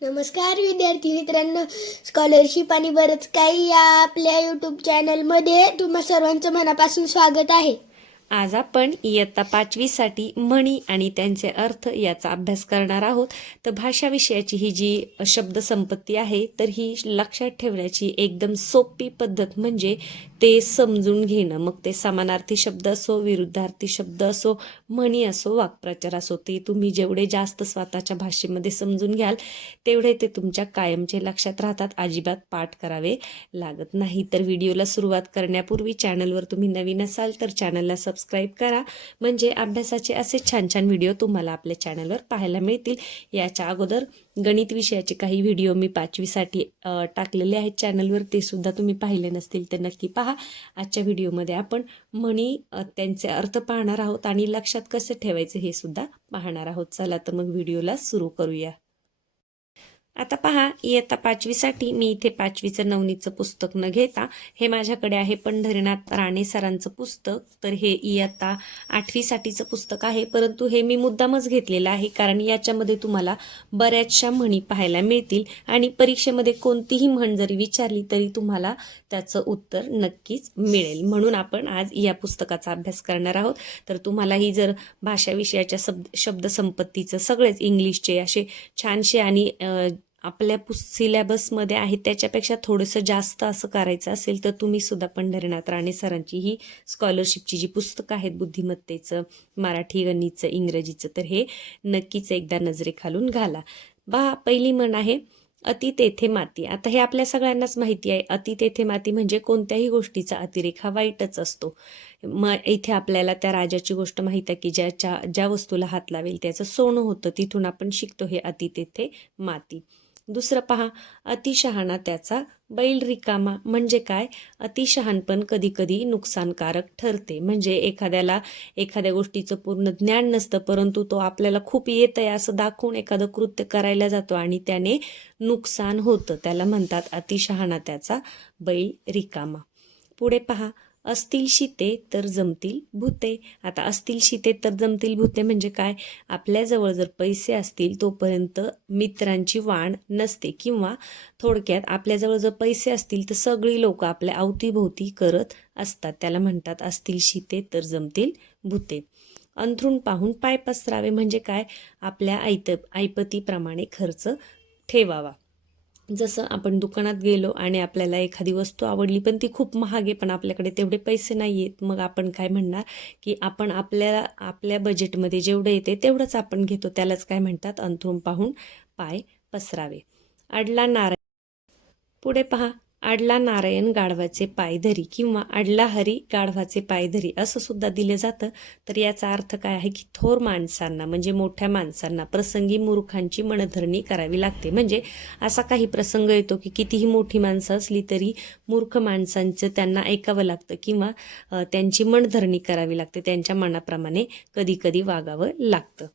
नमस्कार विद्यार्थी मित्रांनो, स्कॉलरशिप आणि बरंच काही या आपल्या यूट्यूब चॅनलमध्ये तुम्हा सर्वांचं मनापासून स्वागत आहे. आज आपण इयत्ता 5वीसाठी म्हणी आणि त्यांचे अर्थ याचा अभ्यास करणार आहोत. तर भाषा विषयाची ही जी शब्दसंपत्ती आहे तर ही लक्षात ठेवण्याची एकदम सोपी पद्धत म्हणजे ते समजून घेणं. मग ते समानार्थी शब्द असो, विरुद्धार्थी शब्द असो, म्हणी असो, वाक्प्रचार असो, ते तुम्ही जेवढे जास्त स्वतःच्या भाषेमध्ये समजून घ्याल तेवढे ते तुमच्या कायमचे लक्षात राहतात. अजिबात पाठ करावे लागत नाही. तर व्हिडिओला सुरुवात करण्यापूर्वी चॅनलवर तुम्ही नवीन असाल तर चॅनलला सबस्क्राईब करा, म्हणजे अभ्यासाचे असे छान छान व्हिडिओ तुम्हाला आपल्या चॅनलवर पाहायला मिळतील. याच्या अगोदर गणित विषयाचे काही व्हिडिओ मी 5वीसाठी टाकलेले आहेत चॅनलवर, ते सुद्धा तुम्ही पाहिले नसतील तर नक्की पहा. आजच्या व्हिडिओमध्ये आपण म्हणी त्यांचे अर्थ पाहणार आहोत आणि लक्षात कसे ठेवायचे हे सुद्धा पाहणार आहोत. चला तर मग व्हिडिओला सुरू करूया. आता पहा, इयत्ता 5वीसाठी मी इथे 5वीचं नवनीतचं पुस्तक न घेता हे माझ्याकडे आहे पंढरीनाथ राणे सरांचं पुस्तक. तर हे इयत्ता 8वीसाठीचं पुस्तक आहे, परंतु हे मी मुद्दामच घेतलेलं आहे कारण याच्यामध्ये तुम्हाला बऱ्याचशा म्हणी पाहायला मिळतील आणि परीक्षेमध्ये कोणतीही म्हण जरी विचारली तरी तुम्हाला त्याचं उत्तर नक्कीच मिळेल. म्हणून आपण आज या पुस्तकाचा अभ्यास करणार आहोत. तर तुम्हालाही जर भाषा विषयाच्या शब्दसंपत्तीचं सगळेच इंग्लिशचे असे छानसे आणि आपल्या सिलेबसमध्ये आहे त्याच्यापेक्षा थोडंसं जास्त असं करायचं असेल तर तुम्ही सुद्धा पंढरीनाथ राणे सरांची ही स्कॉलरशिपची जी पुस्तकं आहेत बुद्धिमत्तेचं, मराठी, गणितचं, इंग्रजीचं, तर हे नक्कीच एकदा नजरेखालून घाला. पहिली म्हण आहे अति तेथे माती. आता हे आपल्या सगळ्यांनाच माहिती आहे, अति तेथे माती म्हणजे कोणत्याही गोष्टीचा अतिरेक हा वाईटच असतो. मग इथे आपल्याला त्या राजाची गोष्ट माहिती आहे की ज्या वस्तूला हात लावेल त्याचं सोनं होतं. तिथून आपण शिकतो हे अति तेथे माती. दुसरं पहा, अतिशहाणा त्याचा बैल रिकामा. म्हणजे काय? अतिशहाणपण कधी कधी नुकसानकारक ठरते. म्हणजे एखाद्याला एखाद्या गोष्टीचं पूर्ण ज्ञान नसतं, परंतु तो आपल्याला खूप येत आहे असं दाखवून एखादं कृत्य करायला जातो आणि त्याने नुकसान होतं. त्याला म्हणतात अतिशहाणा त्याचा बैल रिकामा. पुढे पहा, असतील शिते तर जमतील भूते. आता असतील शिते तर जमतील भूते म्हणजे काय? आपल्याजवळ जर पैसे असतील तोपर्यंत मित्रांची वाण नसते, किंवा थोडक्यात आपल्याजवळ जर पैसे असतील तर सगळी लोक आपल्या अवतीभोवती करत असतात. त्याला म्हणतात असतील शिते तर जमतील भूते. अंथरूण पाहून पाय पसरावे म्हणजे काय? आपल्या ऐपतीप्रमाणे खर्च ठेवावा. जसं आपण दुकानात गेलो आणि आपल्याला एखादी वस्तू आवडली पण ती खूप महाग आहे, पण आपल्याकडे तेवढे पैसे नाही आहेत, मग आपण काय म्हणणार की आपण आपल्या बजेटमध्ये जेवढं येते तेवढंच आपण घेतो. त्यालाच काय म्हणतात? अंथरूण पाहून पाय पसरावे. अडला नारायण. पुढे पहा, अडला नारायण गाढवाचे पाय धरी, किंवा अडला हरी गाढवाचे पाय धरी असं सुद्धा दिलं जातं. तर याचा अर्थ काय आहे की थोर माणसांना म्हणजे मोठ्या माणसांना प्रसंगी मूर्खांची मनधरणी करावी लागते. म्हणजे असा काही प्रसंग येतो की कितीही मोठी माणसं असली तरी मूर्ख माणसांचं त्यांना ऐकावं लागतं, किंवा त्यांची मनधरणी करावी लागते, त्यांच्या मनाप्रमाणे कधी कधी वागावं लागतं.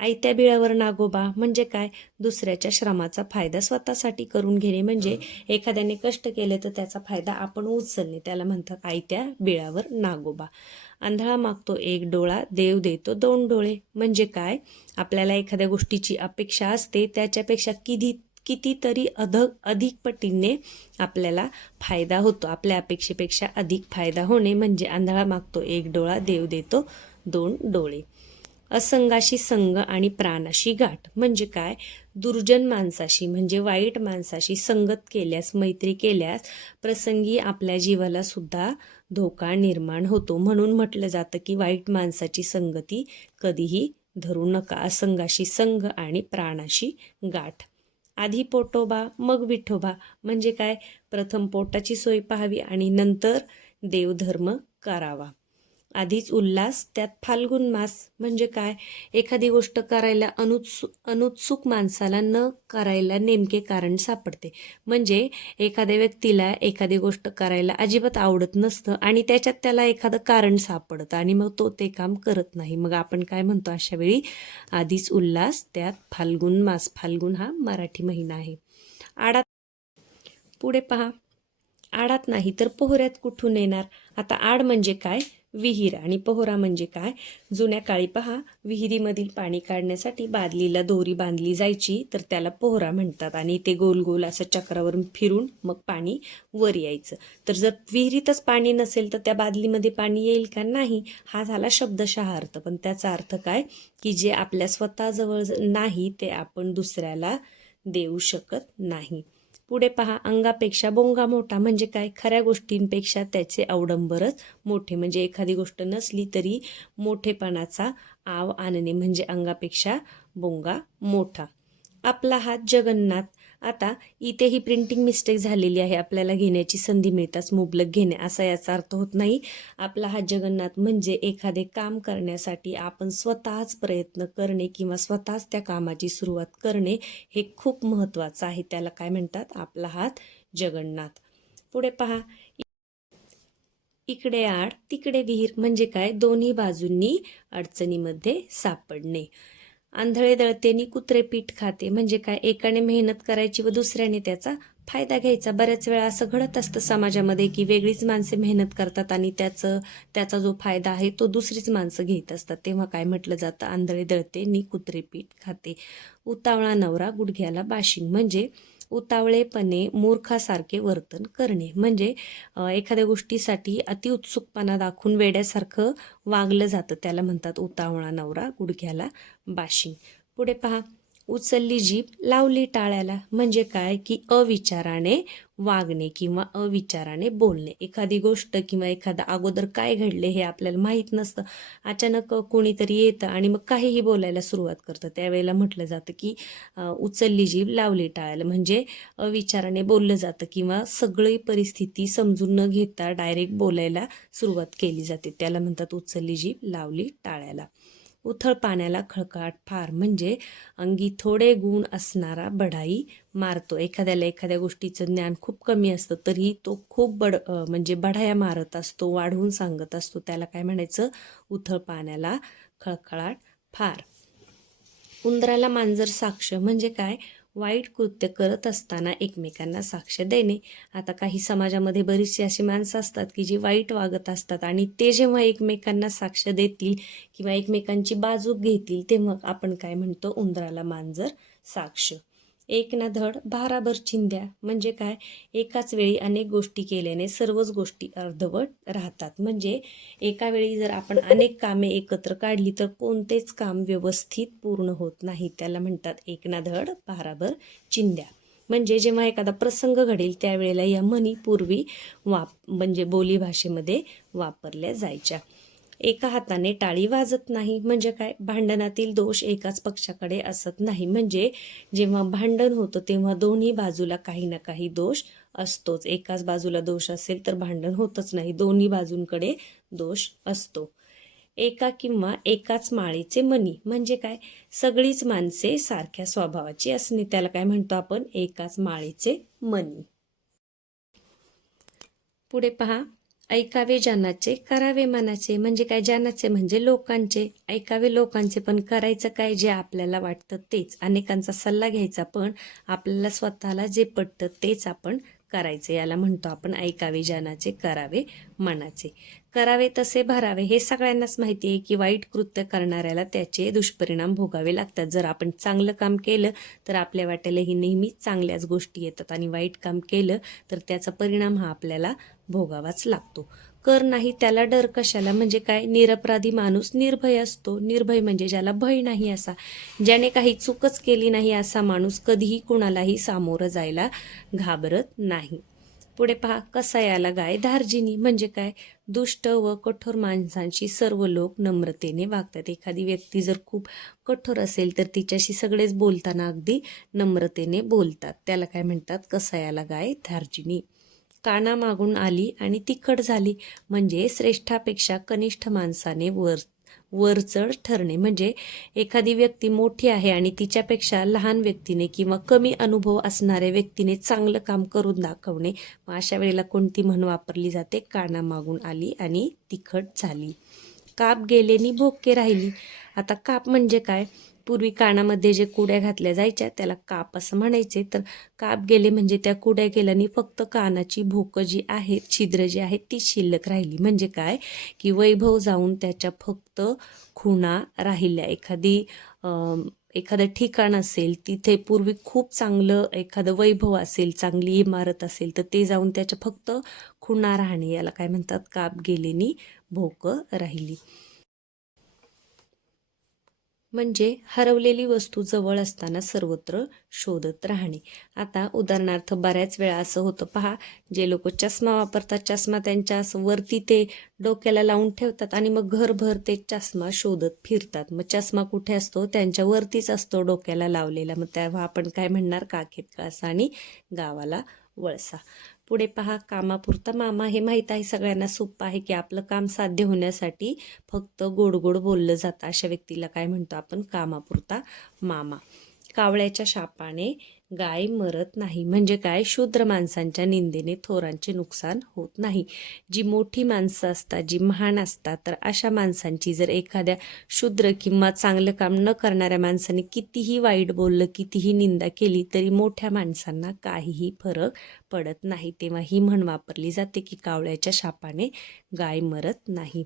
आयत्या बिळावर नागोबा म्हणजे काय? दुसऱ्याच्या श्रमाचा फायदा स्वतःसाठी करून घेणे. म्हणजे एखाद्याने कष्ट केले तर त्याचा फायदा आपण उचलणे, त्याला म्हणतात आयत्या बिळावर नागोबा. आंधळा मागतो एक डोळा, देव देतो दोन डोळे. म्हणजे काय? आपल्याला एखाद्या गोष्टीची अपेक्षा असते, त्याच्यापेक्षा कितीतरी अधिक पटीने आपल्याला फायदा होतो. आपल्या अपेक्षेपेक्षा अधिक फायदा होणे म्हणजे आंधळा मागतो एक डोळा, देव देतो दोन डोळे. असंगाशी संग आणि प्राणाशी गाठ म्हणजे काय? दुर्जन माणसाशी म्हणजे वाईट माणसाशी संगत केल्यास, मैत्री केल्यास प्रसंगी आपल्या जीवाला सुद्धा धोका निर्माण होतो. म्हणून म्हटलं जातं की वाईट माणसाची संगती कधीही धरू नका. असंगाशी संग आणि प्राणाशी गाठ. आधी पोटोबा मग विठोबा म्हणजे काय? प्रथम पोटाची सोय पाहावी आणि नंतर देवधर्म करावा. आधीच उल्हास त्यात फाल्गुन मास म्हणजे काय? एखादी गोष्ट करायला अनुत्सुक माणसाला न करायला नेमके कारण सापडते. म्हणजे एखाद्या व्यक्तीला एखादी गोष्ट करायला अजिबात आवडत नसतं आणि त्याच्यात त्याला एखादं कारण सापडतं आणि मग तो ते काम करत नाही. मग आपण काय म्हणतो अशा वेळी? आधीच उल्हास त्यात फाल्गुन मास. फाल्गुन हा मराठी महिना आहे. आडात. पुढे पहा, आडात नाही तर पोहऱ्यात कुठून येणार? आता आड म्हणजे काय? विहीर आणि पोहरा म्हणजे काय? जुन्या काळी पहा, विहिरीमधील पाणी काढण्यासाठी बादलीला दोरी बांधली जायची, तर त्याला पोहरा म्हणतात आणि ते गोल गोल असं चक्रावरून फिरून मग पाणी वर यायचं. तर जर विहिरीतच पाणी नसेल तर त्या बादलीमध्ये पाणी येईल का? नाही. हा झाला शब्दशः अर्थ, पण त्याचा अर्थ काय की जे आपल्या स्वतःजवळ नाही ते आपण दुसऱ्याला देऊ शकत नाही. पुढे पहा, अंगापेक्षा बोंगा मोठा म्हणजे काय? खऱ्या गोष्टींपेक्षा त्याचे अवडंबरच मोठे, म्हणजे एखादी गोष्ट नसली तरी मोठेपणाचा आव आणणे म्हणजे अंगापेक्षा बोंगा मोठा. आपला हात जगन्नाथ. आता इथे ही प्रिंटिंग मिस्टेक झालेली आहे. आपल्याला घेण्याची संधी मिळताच मुबलक घेणे असा याचा अर्थ होत नाही. आपला हात जगन्नाथ म्हणजे एखादे काम करण्यासाठी आपण स्वतःच प्रयत्न करणे किंवा स्वतःच त्या कामाची सुरुवात करणे हे खूप महत्त्वाचं आहे. त्याला काय म्हणतात? आपला हात जगन्नाथ. पुढे पहा, इकडे आड तिकडे विहीर म्हणजे काय? दोन्ही बाजूंनी अडचणीमध्ये सापडणे. आंधळे दळतेनी कुत्रे पीठ खाते म्हणजे काय? एकाने मेहनत करायची व दुसऱ्याने त्याचा फायदा घ्यायचा. बऱ्याच वेळा असं घडत असतं समाजामध्ये की वेगळीच माणसे मेहनत करतात आणि त्याचा जो फायदा आहे तो दुसरीच माणसं घेत असतात. तेव्हा काय म्हटलं जातं? आंधळे दळतेनी कुत्रे पीठ खाते. उतावळा नवरा गुडघ्याला बाशिंग म्हणजे उतावळेपणे मूर्खासारखे वर्तन करणे म्हणजे एखाद्या गोष्टीसाठी अतिउत्सुकपणा दाखवून वेड्यासारखं वागलं जातं, त्याला म्हणतात उतावळा नवरा गुडघ्याला बाशिंग. पुढे पहा, उचलली जीभ लावली टाळ्याला म्हणजे काय की अविचाराने वागणे किंवा अविचाराने बोलणे. एखादी गोष्ट किंवा एखादा अगोदर काय घडले हे आपल्याला माहीत नसतं, अचानक कोणीतरी येतं आणि मग काहीही बोलायला सुरुवात करतं, त्यावेळेला म्हटलं जातं की उचलली जीभ लावली टाळ्याला म्हणजे अविचाराने बोललं जातं किंवा सगळी परिस्थिती समजून न घेता डायरेक्ट बोलायला सुरुवात केली जाते, त्याला म्हणतात उचलली जीभ लावली टाळ्याला. उथळ पाण्याला खळखळाट फार म्हणजे अंगी थोडे गुण असणारा बढाई मारतो. एखाद्याला एखाद्या गोष्टीचं ज्ञान खूप कमी असतं तरीही तो खूप म्हणजे बढाया मारत असतो, वाढवून सांगत असतो, त्याला काय म्हणायचं? उथळ पाण्याला खळखळाट फार. उंदराला मांजर साक्ष म्हणजे काय? वाईट कृत्य करत असताना एकमेकांना साक्ष देणे. आता काही समाजामध्ये बरीचशी अशी माणसं असतात की जी वाईट वागत असतात आणि ते जेव्हा एकमेकांना साक्ष देतील किंवा एकमेकांची बाजू घेतील तेव्हा आपण काय म्हणतो? उंदराला मांजर साक्ष. एक ना धड भाराभर चिंध्या म्हणजे काय? एकाच वेळी अनेक गोष्टी केल्याने सर्वच गोष्टी अर्धवट राहतात. म्हणजे एका वेळी जर आपण अनेक कामे एकत्र काढली तर कोणतेच काम व्यवस्थित पूर्ण होत नाही, त्याला म्हणतात एक ना धड भाराभर चिंध्या. म्हणजे जेव्हा एखादा प्रसंग घडेल त्यावेळेला या म्हणी पूर्वी म्हणजे बोलीभाषेमध्ये वापरल्या जायच्या. एका हाताने टाळी वाजत नाही म्हणजे काय? भांडणातील दोष एकाच पक्षाकडे असत नाही. म्हणजे जेव्हा भांडण होतं तेव्हा दोन्ही बाजूला काही ना काही दोष असतोच. एकाच बाजूला दोष असेल तर भांडण होतच नाही, दोन्ही बाजूंकडे दोष असतो. एका किंवा एकाच माळेचे मणी म्हणजे काय? सगळीच माणसे सारख्या स्वभावाची असणे, त्याला काय म्हणतो आपण? एकाच माळेचे मणी. पुढे पहा, ऐकावे जनाचे करावे मनाचे म्हणजे काय? जनाचे म्हणजे लोकांचे, ऐकावे लोकांचे पण करायचं काय? जे आपल्याला वाटतं तेच. अनेकांचा सल्ला घ्यायचा पण आपल्याला स्वतःला जे पटतं तेच आपण करायचे, याला म्हणतो आपण ऐकावे जनाचे करावे मनाचे. करावे तसे भरावे हे सगळ्यांनाच माहिती आहे की वाईट कृत्य करणाऱ्याला त्याचे दुष्परिणाम भोगावे लागतात. जर आपण चांगलं काम केलं तर आपल्या वाट्यालाही नेहमीच चांगल्याच गोष्टी येतात आणि वाईट काम केलं तर त्याचा परिणाम हा आपल्याला भोगावाच लागतो. कर नाही त्याला डर कशाला म्हणजे काय? निरपराधी माणूस निर्भय असतो. निर्भय म्हणजे ज्याला भय नाही असा. ज्याने काही चूकच केली नाही असा माणूस कधीही कुणालाही सामोरं जायला घाबरत नाही. पुढे पहा, कसायाला गाय धार्जिनी म्हणजे काय? दुष्ट व कठोर माणसांशी सर्व लोक नम्रतेने वागतात. एखादी व्यक्ती जर खूप कठोर असेल तर तिच्याशी सगळेच बोलताना अगदी नम्रतेने बोलतात, त्याला काय म्हणतात? कसायाला गाय धार्जिनी. काना मागून आली आणि तिखट झाली म्हणजे श्रेष्ठापेक्षा कनिष्ठ माणसाने वरचढ ठरणे. म्हणजे एखादी व्यक्ती मोठी आहे आणि तिच्यापेक्षा लहान व्यक्तीने किंवा कमी अनुभव असणाऱ्या व्यक्तीने चांगलं काम करून दाखवणे. मग अशा वेळेला कोणती म्हण वापरली जाते? काना मागून आली आणि तिखट झाली. काप गेलेनी भोके राहिली. आता काप म्हणजे काय? पूर्वी कानामध्ये जे कुड्या घातल्या जायच्या त्याला काप असं म्हणायचे. तर काप गेले म्हणजे त्या कुड्या गेल्याने फक्त कानाची भोकं जी आहेत, छिद्र जी आहेत ती शिल्लक राहिली. म्हणजे काय की वैभव जाऊन त्याच्या फक्त खुणा राहिल्या. एखादं ठिकाण असेल, तिथे पूर्वी खूप चांगलं एखादं वैभव असेल, चांगली इमारत असेल, तर ते जाऊन त्याच्या फक्त खुणा राहणे याला काय म्हणतात, काप गेलेनी भोकं राहिली. म्हणजे हरवलेली वस्तू जवळ असताना सर्वत्र शोधत राहणे. आता उदाहरणार्थ बऱ्याच वेळा असं होतं पहा, जे लोक चष्मा वापरतात, चष्मा त्यांच्या असं वरती ते डोक्याला लावून ठेवतात आणि मग घरभर ते चष्मा शोधत फिरतात. मग चष्मा कुठे असतो, त्यांच्या वरतीच असतो डोक्याला लावलेला. मग तेव्हा आपण काय म्हणणार, काखेत कळसा आणि गावाला वळसा. पुढे पहा, कामापुरता मामा. हे माहीत आहे सगळ्यांना, सोपं आहे की आपलं काम साध्य होण्यासाठी फक्त गोड गोड बोललं जातं, अशा व्यक्तीला काय म्हणतो आपण, कामापुरता मामा. कावळ्याच्या शापाने गाय मरत नाही. म्हणजे काय, शूद्र माणसांच्या निंदेने थोरांचे नुकसान होत नाही. जी मोठी माणसं असतात, जी महान असतात, तर अशा माणसांची जर एखाद्या शूद्र किंवा चांगलं काम न करणाऱ्या माणसाने कितीही वाईट बोललं, कितीही निंदा केली, तरी मोठ्या माणसांना काहीही फरक पडत नाही. तेव्हा ही म्हण वापरली जाते की कावळ्याच्या शापाने गाय मरत नाही.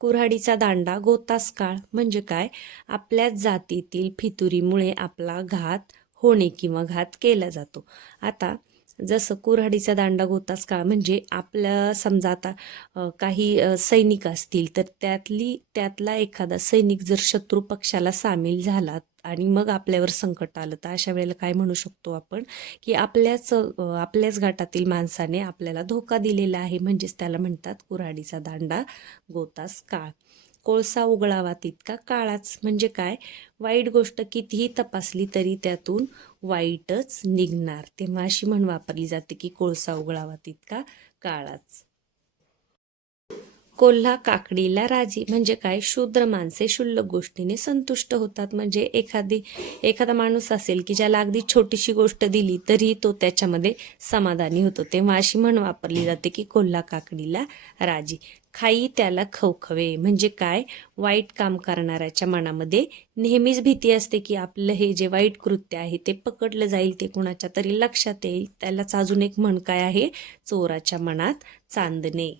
कुऱ्हाडीचा दांडा गोतास काळ. म्हणजे काय, आपल्याच जातीतील फितुरीमुळे आपला घात होणे किंवा घात केला जातो. आता जसं कुऱ्हाडीचा दांडा गोतास काळ म्हणजे आपल्या समजा आता काही सैनिक असतील, तर त्यातला एखादा सैनिक जर शत्रू पक्षाला सामील झाला आणि मग आपल्यावर संकट आलं, तर अशा वेळेला काय म्हणू शकतो आपण की आपल्याच गटातील माणसाने आपल्याला धोका दिलेला आहे. म्हणजेच त्याला म्हणतात कुऱ्हाडीचा दांडा गोतास काळ. कोळसा उगळावा तितका काळाच. म्हणजे काय, वाईट गोष्ट कितीही तपासली तरी त्यातून वाईटच निघणार. तेव्हा अशी म्हण वापरली जाते की कोळसा उगळावा तितका काळाच. कोल्हा काकडीला राजी. म्हणजे काय, शूद्र माणसे क्षुल्लक गोष्टीने संतुष्ट होतात. म्हणजे एखादा माणूस असेल की ज्याला अगदी छोटीशी गोष्ट दिली तरी तो त्याच्यामध्ये समाधानी होतो. तेव्हा अशी म्हण वापरली जाते की कोल्हा काकडीला राजी. खाई त्याला खवखवे. म्हणजे काय, वाईट काम करणाऱ्याच्या मनामध्ये नेहमीच भीती असते की आपलं हे जे वाईट कृत्य आहे ते पकडलं जाईल, ते कुणाच्या तरी लक्षात येईल. त्यालाच अजून एक म्हण काय आहे, चोराच्या मनात चांदणे.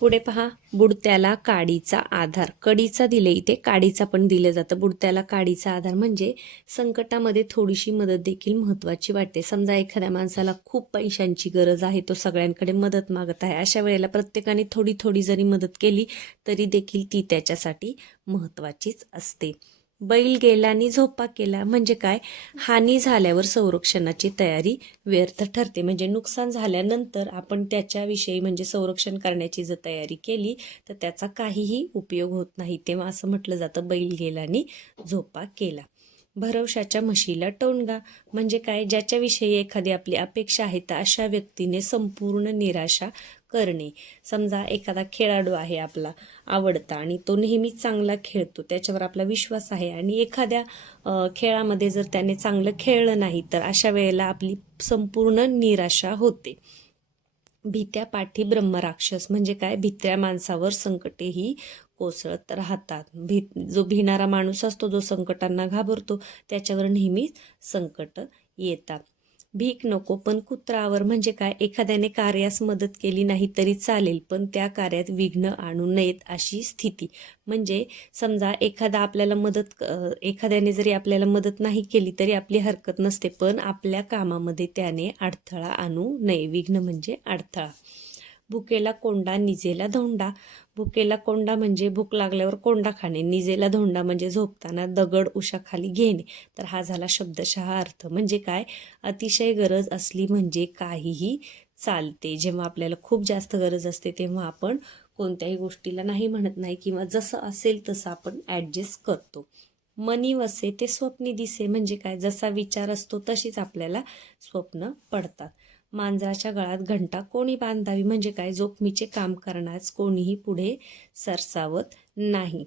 पुढे पहा, बुडत्याला काडीचा आधार. कडीचा दिले इथे, काडीचा पण दिलं जातं. बुडत्याला काडीचा आधार म्हणजे संकटामध्ये थोडीशी मदत देखील महत्त्वाची वाटते. समजा एखाद्या माणसाला खूप पैशांची गरज आहे, तो सगळ्यांकडे मदत मागत आहे, अशा वेळेला प्रत्येकाने थोडी थोडी जरी मदत केली तरी देखील ती त्याच्यासाठी महत्त्वाचीच असते. बैल गेल्याने झोपा केला. म्हणजे काय, हानी झाल्यावर संरक्षणाची तयारी व्यर्थ ठरते. म्हणजे नुकसान झाल्यानंतर आपण त्याच्याविषयी म्हणजे संरक्षण करण्याची जर तयारी केली तर त्याचा काहीही उपयोग होत नाही. तेव्हा असं म्हटलं जातं, बैल गेल्याने झोपा केला. भरवशाच्या म्हशीला टोणगा. म्हणजे काय, ज्याच्याविषयी एखादी आपली अपेक्षा आहे तर अशा व्यक्तीने संपूर्ण निराशा करणे. समजा एखादा खेळाडू आहे आपला आवडता आणि तो नेहमीच चांगला खेळतो, त्याच्यावर आपला विश्वास आहे, आणि एखाद्या खेळामध्ये जर त्याने चांगलं खेळलं नाही तर अशा वेळेला आपली संपूर्ण निराशा होते. भीत्या पाठी ब्रह्मराक्षस. म्हणजे काय, भित्र्या माणसावर संकटेही कोसळत राहतात. जो भिणारा माणूस असतो, जो संकटांना घाबरतो, त्याच्यावर नेहमीच संकट येतात. भीक नको पण कुत्रावर. म्हणजे काय, एखाद्याने कार्यास मदत केली नाही तरी चालेल, पण त्या कार्यात विघ्न आणू नयेत अशी स्थिती. म्हणजे समजा एखाद्याने जरी आपल्याला मदत नाही केली तरी आपली हरकत नसते, पण आपल्या कामामध्ये त्याने अडथळा आणू नये. विघ्न म्हणजे अडथळा. भुकेला कोंडा निजेला धोंडा. भुकेला कोंडा म्हणजे भूक लागल्यावर कोंडा खाणे, निजेला धोंडा म्हणजे झोपताना दगड उशाखाली घेणे. तर हा झाला शब्दशः अर्थ. म्हणजे काय, अतिशय गरज असली म्हणजे काहीही चालते. जेव्हा आपल्याला खूप जास्त गरज असते तेव्हा आपण कोणत्याही गोष्टीला नाही म्हणत नाही, किंवा जसं असेल तसं आपण ॲडजस्ट करतो. मनी वसे ते स्वप्नी दिसे. म्हणजे काय, जसा विचार असतो तशीच आपल्याला स्वप्न पडतात. मांजराच्या गळ्यात घंटा कोणी बांधावी. म्हणजे काय, जोखमीचे काम करण्यास कोणीही पुढे सरसावत नाही.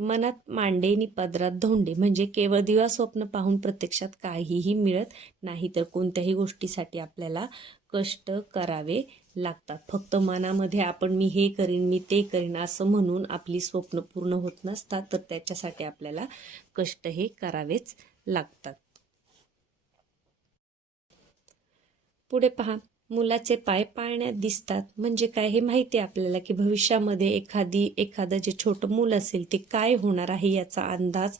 मनात मांडे नि पदरात धोंडे. म्हणजे केवळ दिवा स्वप्न पाहून प्रत्यक्षात काहीही मिळत नाही, तर कोणत्याही गोष्टीसाठी आपल्याला कष्ट करावे लागतात. फक्त मनामध्ये आपण मी हे करीन, मी ते करीन असं म्हणून आपली स्वप्न पूर्ण होत नसतात, तर त्याच्यासाठी आपल्याला कष्ट हे करावेच लागतात. पुढे पहा, मुलाचे पाय पाळण्यात दिसतात म्हणजे काय हे माहिती आहे आपल्याला, की भविष्यामध्ये एखादं जे छोटं मूल असेल ते काय होणार आहे याचा अंदाज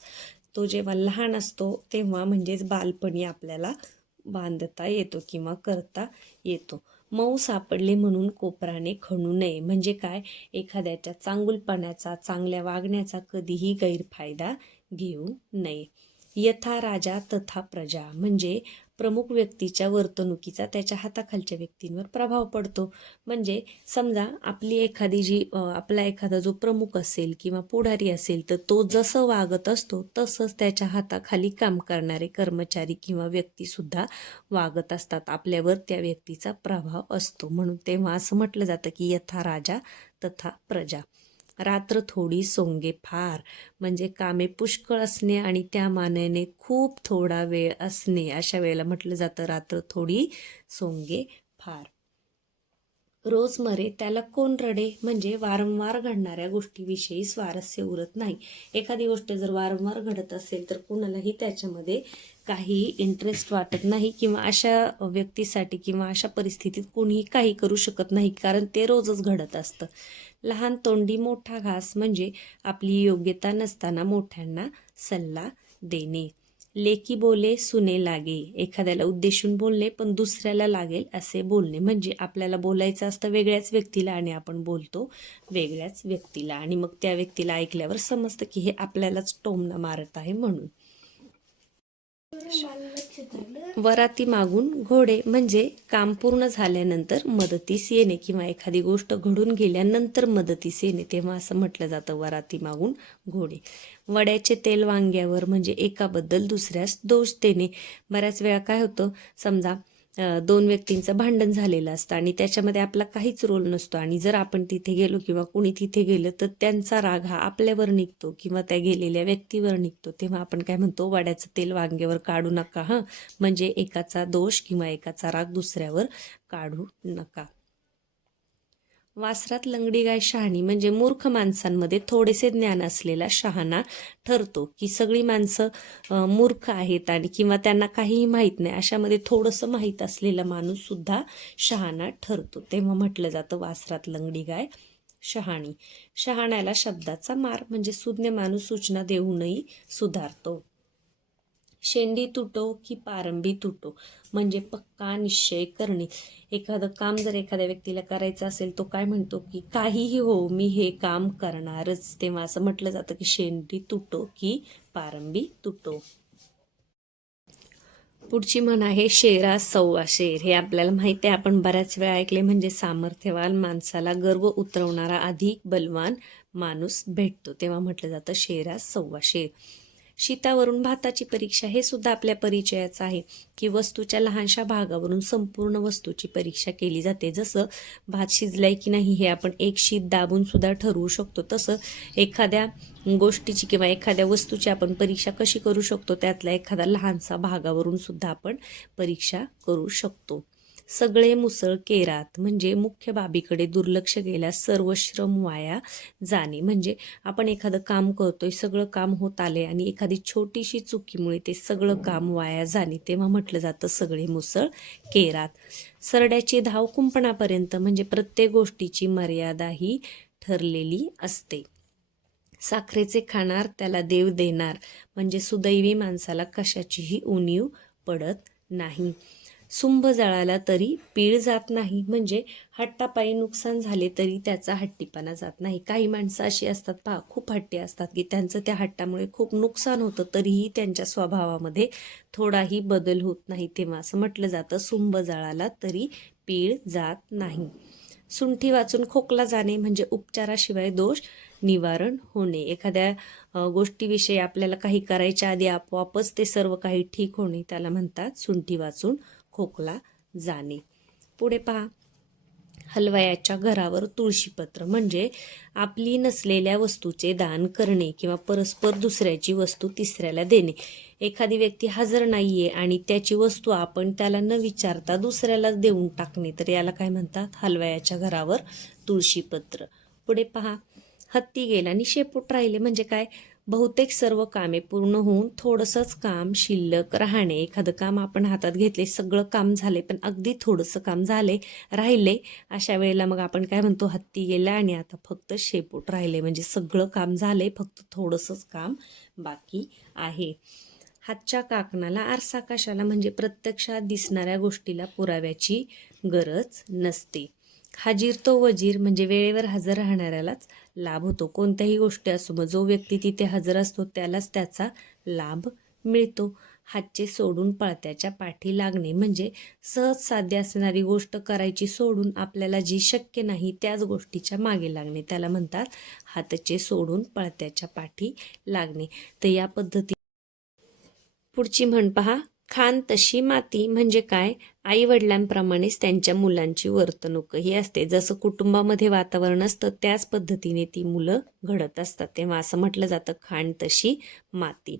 तो जेव्हा लहान असतो तेव्हा म्हणजेच बालपणी आपल्याला बांधता येतो किंवा करता येतो. मऊ सापडले म्हणून कोपराने खणू नये म्हणजे काय, एखाद्याच्या चांगुलपणाचा, चांगल्या वागण्याचा कधीही गैरफायदा घेऊ नये. यथा राजा तथा प्रजा म्हणजे प्रमुख व्यक्तीच्या वर्तणुकीचा त्याच्या हाताखालच्या व्यक्तींवर प्रभाव पडतो. म्हणजे समजा आपला एखादा जो प्रमुख असेल किंवा पुढारी असेल, तर तो जसं वागत असतो तसंच त्याच्या हाताखाली काम करणारे कर्मचारी किंवा व्यक्ती सुद्धा वागत असतात. आपल्यावर त्या व्यक्तीचा प्रभाव असतो. म्हणून तेव्हा असं म्हटलं जातं की यथा राजा तथा प्रजा. रात्र थोडी सोंगे फार म्हणजे कामे पुष्कळ असणे आणि त्या मानाने खूप थोडा वेळ असणे, अशा वेळेला म्हटलं जातं रात्र थोडी सोंगे फार. रोज मरे त्याला कोण रडे म्हणजे वारंवार घडणाऱ्या गोष्टीविषयी स्वारस्य उरत नाही. एखादी गोष्ट जर वारंवार घडत असेल तर कुणालाही त्याच्यामध्ये काही इंटरेस्ट वाटत नाही किंवा अशा व्यक्तीसाठी किंवा अशा परिस्थितीत कोणीही काही करू शकत नाही, कारण ते रोजच घडत असतं. लहान तोंडी मोठा घास म्हणजे आपली योग्यता नसताना मोठ्यांना सल्ला देणे. लेकी बोले सुने लागे, एखाद्याला उद्देशून बोलणे पण दुसऱ्याला लागेल असे बोलणे म्हणजे आपल्याला बोलायचं असतं वेगळ्याच व्यक्तीला आणि आपण बोलतो वेगळ्याच व्यक्तीला आणि मग त्या व्यक्तीला ऐकल्यावर समजतं की हे आपल्यालाच टोमणं मारत आहे म्हणून. वराती मागून घोडे म्हणजे काम पूर्ण झाल्यानंतर मदतीस येणे किंवा एखादी गोष्ट घडून गेल्यानंतर मदतीस येणे, तेव्हा असं म्हटलं जातं वराती मागून घोडे. वड्याचे तेल वांग्यावर म्हणजे एकाबद्दल दुसऱ्यास दोष देणे. बऱ्याच वेळा काय होतं, समजा दोन व्यक्तींचं भांडण झालेलं असतं आणि त्याच्यामध्ये आपला काहीच रोल नसतो आणि जर आपण तिथे गेलो किंवा कुणी तिथे गेलं तर त्यांचा राग हा आपल्यावर निघतो किंवा त्या गेलेल्या व्यक्तीवर निघतो. तेव्हा आपण काय म्हणतो, वड्याचं तेल वांग्यावर काढू नका म्हणजे एकाचा दोष किंवा एकाचा राग दुसऱ्यावर काढू नका. वासरात लंगडी गाय शहाणी म्हणजे मूर्ख माणसांमध्ये थोडेसे ज्ञान असलेला शहाणा ठरतो, की सगळी माणसं मूर्ख आहेत आणि किंवा त्यांना काहीही माहीत नाही, अशामध्ये थोडंसं माहीत असलेला माणूस सुद्धा शहाणा ठरतो. तेव्हा म्हटलं जातं वासरात लंगडी गाय शहाणी. शहाण्याला शब्दाचा मार म्हणजे सुज्ञ माणूस सूचना देऊनही सुधारतो. शेंडी तुटो की पारंबी तुटो म्हणजे पक्का निश्चय करणे. एखादं काम जर एखाद्या व्यक्तीला करायचं असेल तो काय म्हणतो की काहीही हो मी हे काम करणारच. तेव्हा असं म्हटलं जातं की शेंडी तुटो की पारंबी तुटो. पुढची म्हण आहे शेरा सव्वा शेर. हे आपल्याला माहिती आहे, आपण बऱ्याच वेळा ऐकले. म्हणजे सामर्थ्यवान माणसाला गर्व उतरवणारा अधिक बलवान माणूस भेटतो. तेव्हा म्हटलं जातं शेरा सव्वा शेर. शीतावरून भाताची परीक्षा हे सुद्धा आपल्या परिचयाचं आहे, की वस्तूच्या लहानशा भागावरून संपूर्ण वस्तूची परीक्षा केली जाते. जसं भात शिजलाय की नाही हे आपण एक शीत दाबून सुद्धा ठरवू शकतो, तसं एखाद्या गोष्टीची किंवा एखाद्या वस्तूची आपण परीक्षा कशी करू शकतो, त्यातला एखादा लहानसा भागावरून सुद्धा आपण परीक्षा करू शकतो. सगळे मुसळ केरात म्हणजे मुख्य बाबीकडे दुर्लक्ष केल्यास सर्व श्रम वाया जाणे. म्हणजे आपण एखादं काम करतोय, सगळं काम होत आले आणि एखादी छोटीशी चुकीमुळे ते सगळं काम वाया जाणे, तेव्हा म्हटलं जातं सगळे मुसळ केरात. सरड्याची धाव कुंपणापर्यंत म्हणजे प्रत्येक गोष्टीची मर्यादा ही ठरलेली असते. साखरेचे खाणार त्याला देव देणार म्हणजे सुदैवी माणसाला कशाचीही उणीव पडत नाही. सुंभ जळाला तरी पीळ जात नाही म्हणजे हट्टापायी नुकसान झाले तरी त्याचा हट्टीपणा जात नाही. काही माणसं अशी असतात पहा, खूप हट्टी असतात की त्यांचं त्या हट्टामुळे खूप नुकसान होतं तरीही त्यांच्या स्वभावामध्ये थोडाही बदल होत नाही. तेव्हा असं म्हटलं जातं सुंभ जळाला तरी पीळ जात नाही. सुंठी वाचून खोकला जाणे म्हणजे उपचाराशिवाय दोष निवारण होणे. एखाद्या गोष्टीविषयी आपल्याला काही करायच्या आधी आपोआपच ते सर्व काही ठीक होणे, त्याला म्हणतात सुंठी वाचून खोकला जाणे. पुढे पहा, हलवयाच्या घरावर तुळशीपत्र म्हणजे आपली नसलेल्या वस्तूचे दान करणे किंवा परस्पर दुसऱ्याची वस्तू तिसऱ्याला देणे. एखादी व्यक्ती हजर नाहीये आणि त्याची वस्तू आपण त्याला न विचारता दुसऱ्याला देऊन टाकणे, तर याला काय म्हणतात? हलवयाच्या घरावर तुळशीपत्र. पुढे पहा, हत्ती गेला आणि शेपूट राहिले म्हणजे काय? बहुतेक सर्व कामे पूर्ण होऊन थोडंसंच काम शिल्लक राहणे. एखादं काम आपण हातात घेतले, सगळं काम झाले, पण अगदी थोडंसं काम राहिले. अशा वेळेला मग आपण काय म्हणतो? हत्ती गेला आणि आता फक्त शेपूट राहिले, म्हणजे सगळं काम झाले, फक्त थोडंसंच काम बाकी आहे. हातच्या काकणाला आरसा कशाला? म्हणजे प्रत्यक्षात दिसणाऱ्या गोष्टीला पुराव्याची गरज नसते. हाजीर तो वजीर म्हणजे वेळेवर हजर राहणाऱ्यालाच लाभ होतो. कोणत्याही गोष्टी असो, मग जो व्यक्ती तिथे हजर असतो त्यालाच त्याचा लाभ मिळतो. हातचे सोडून पळत्याच्या पाठी लागणे म्हणजे सहज साध्य असणारी गोष्ट करायची सोडून आपल्याला जी शक्य नाही त्याच गोष्टीच्या मागे लागणे, त्याला म्हणतात हातचे सोडून पळत्याच्या पाठी लागणे. तर या पद्धती पुढची म्हण पहा, खाण तशी माती म्हणजे काय? आई वडिलांप्रमाणेच त्यांच्या मुलांची वर्तणूकही असते. जसं कुटुंबामध्ये वातावरण असतं त्याच पद्धतीने ती मुलं घडत असतात. तेव्हा असं म्हटलं जातं, खाण तशी माती.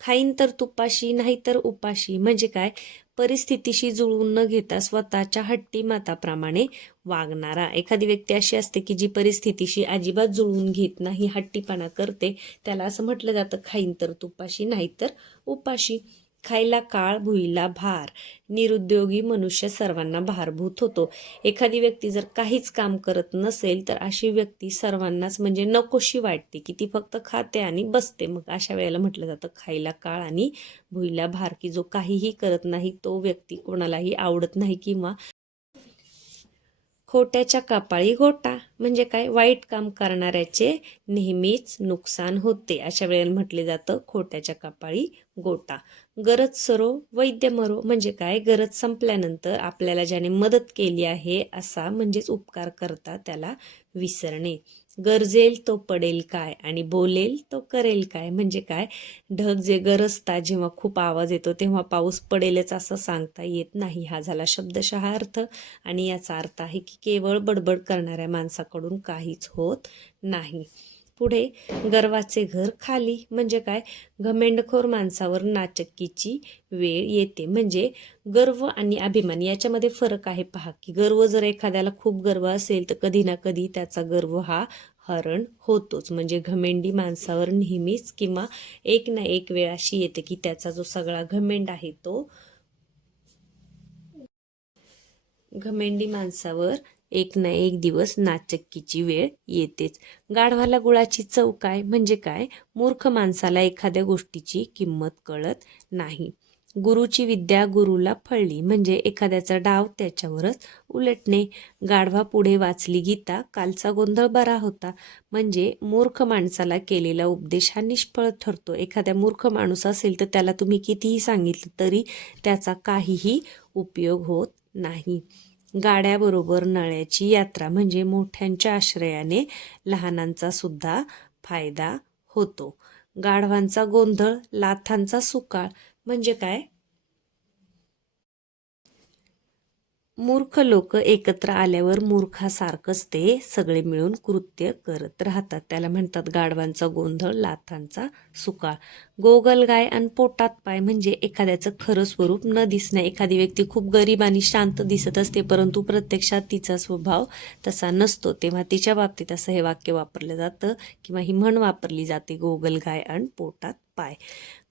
खाईन तर तुपाशी नाही तर उपाशी म्हणजे काय? परिस्थितीशी जुळवून न घेता स्वतःच्या हट्टी मताप्रमाणे वागणारा. एखादी व्यक्ती अशी असते की जी परिस्थितीशी अजिबात जुळवून घेत नाही, हट्टीपणा करते, त्याला असं म्हटलं जातं, खाईन तर तुपाशी नाही तर उपाशी. खायला काळ भुईला भार. निरुद्योगी मनुष्य सर्वांना भारभूत होतो. एखादी व्यक्ती जर काहीच काम करत नसेल तर अशी व्यक्ती सर्वांनाच म्हणजे नकोशी वाटते, की ती फक्त खाते आणि बसते. मग अशा वेळेला म्हटलं जातं खायला काळ आणि भुईला भार, की जो काहीही करत नाही तो व्यक्ती कोणालाही आवडत नाही. किंवा खोट्याच्या कपाळी गोटा म्हणजे काय? वाईट काम करणाऱ्याचे नेहमीच नुकसान होते. अशा वेळेला म्हटले जातं खोट्याच्या कपाळी गोटा. गरज सरो वैद्य मरो म्हणजे काय? गरज संपल्यानंतर आपल्याला ज्याने मदत केली आहे असा म्हणजेच उपकार करता त्याला विसरणे. गरजेल तो पडेल काय आणि बोलेल तो करेल काय म्हणजे काय? ढग जे गरजतात, जेव्हा खूप आवाज येतो तेव्हा पाऊस पडेलच असं सांगता येत नाही. हा झाला शब्दशः अर्थ. आणि याचा अर्थ आहे की केवळ बडबड करणाऱ्या माणसाकडून काहीच होत नाही. पुढे, गर्वाचे घर खाली म्हणजे काय? घमेंडखोर माणसावर नाचक्कीची वेळ येते. म्हणजे गर्व आणि अभिमान याच्यामध्ये फरक आहे. पहा की गर्व जर एखाद्याला खूप गर्व असेल तर कधी ना कधी त्याचा गर्व हा हरण होतोच. म्हणजे घमेंडी माणसावर नेहमीच किंवा एक ना एक वेळ अशी येते की त्याचा जो सगळा घमेंड आहे तो घमेंडी माणसावर एक ना एक दिवस नाचक्कीची वेळ येतेच. गाढवाला गुळाची चव काय म्हणजे काय? मूर्ख माणसाला एखाद्या गोष्टीची किंमत कळत नाही. गुरुची विद्या गुरुला फळली म्हणजे एखाद्याचा डाव त्याच्यावरच उलटणे. गाढवा पुढे वाचली गीता, कालचा गोंधळ बरा होता म्हणजे मूर्ख माणसाला केलेला उपदेश हा निष्फळ ठरतो. एखाद्या मूर्ख माणूस असेल तर त्याला तुम्ही कितीही सांगितलं तरी त्याचा काहीही उपयोग होत नाही. गाड्याबरोबर नळ्याची यात्रा म्हणजे मोठ्यांच्या आश्रयाने लहानांचा सुद्धा फायदा होतो. गाढवांचा गोंधळ लाथांचा सुकाळ म्हणजे काय? मूर्ख लोक एकत्र आल्यावर मूर्खासारखंच ते सगळे मिळून कृत्य करत राहतात. त्याला म्हणतात गाढवांचा गोंधळ लाथांचा सुकाळ. गोगलगाय आणि पोटात पाय म्हणजे एखाद्याचं खरं स्वरूप न दिसणे. एखादी व्यक्ती खूप गरीब आणि शांत दिसत असते परंतु प्रत्यक्षात तिचा स्वभाव तसा नसतो, तेव्हा तिच्या बाबतीत असं हे वाक्य वापरलं जातं किंवा ही म्हण वापरली जाते, गोगलगाय आणि पोटात पाय.